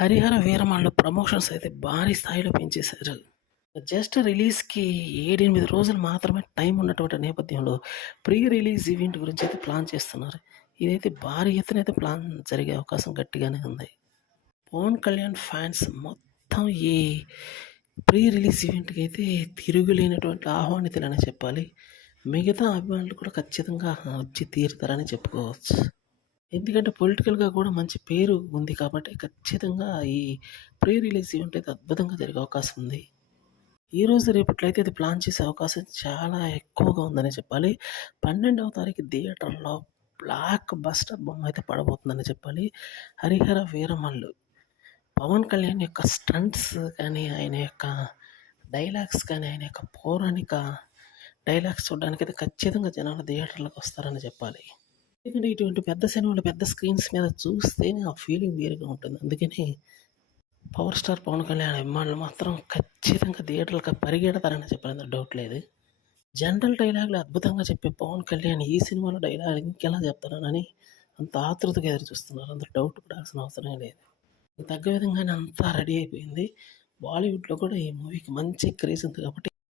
'Harihara Veeramallu' promotions అయితే భారీ స్థాయిలో పెంచేశారు. జస్ట్ రిలీజ్‌కి 7, 8 రోజులు మాత్రమే టైం ఉన్నటువంటి నేపథ్యంలో ప్రీ రిలీజ్ ఈవెంట్ గురించైతే ప్లాన్ చేస్తున్నారు. ఇదైతే భారీ ఎత్తునైతే ప్లాన్ జరిగే అవకాశం గట్టిగానే ఉంది. పవన్ కళ్యాణ్ ఫ్యాన్స్ మొత్తం ఈ ప్రీ రిలీజ్ ఈవెంట్‌కైతే తిరుగులేనటువంటి ఆహ్వానితులనే చెప్పాలి. మిగతా అభిమానులు కూడా ఖచ్చితంగా వచ్చి తీరుతారని చెప్పుకోవచ్చు. ఎందుకంటే పొలిటికల్‌గా కూడా మంచి పేరు ఉంది కాబట్టి ఖచ్చితంగా ఈ ప్రీ రిలీజ్ ఈవెంట్ అయితే అద్భుతంగా జరిగే అవకాశం ఉంది. ఈరోజు రేపట్లో అయితే ఇది ప్లాన్ చేసే అవకాశం చాలా ఎక్కువగా ఉందనే చెప్పాలి. 12వ తారీఖు థియేటర్‌లో బ్లాక్ బస్టర్ బొమ్మ అయితే పడబోతుందని చెప్పాలి. 'హరిహర వీరమల్లు' పవన్ కళ్యాణ్ యొక్క స్టంట్స్ కానీ, ఆయన యొక్క డైలాగ్స్ కానీ, ఆయన యొక్క పౌరాణిక డైలాగ్స్ చూడడానికైతే ఖచ్చితంగా జనాలు థియేటర్‌లోకి వస్తారని చెప్పాలి. ఎందుకంటే ఇటువంటి పెద్ద సినిమాలు పెద్ద స్క్రీన్స్ మీద చూస్తేనే ఆ ఫీలింగ్ వేరుగా ఉంటుంది. అందుకని పవర్ స్టార్ పవన్ కళ్యాణ్ అభిమానులు మాత్రం ఖచ్చితంగా థియేటర్‌లకి పరిగెడతారని చెప్పాలి. అందులో డౌట్ లేదు. జనరల్ డైలాగులు అద్భుతంగా చెప్పే పవన్ కళ్యాణ్ ఈ సినిమాలో డైలాగులు ఇంకెలా చెప్తారోనని అంత ఆతృతగా ఎదురుచూస్తున్నారు. అందులో డౌట్ పడాల్సిన అవసరమే లేదు. తగ్గ విధంగానే అంతా రెడీ అయిపోయింది. బాలీవుడ్‌లో కూడా ఈ మూవీకి మంచి క్రేజ్ ఉంది కాబట్టి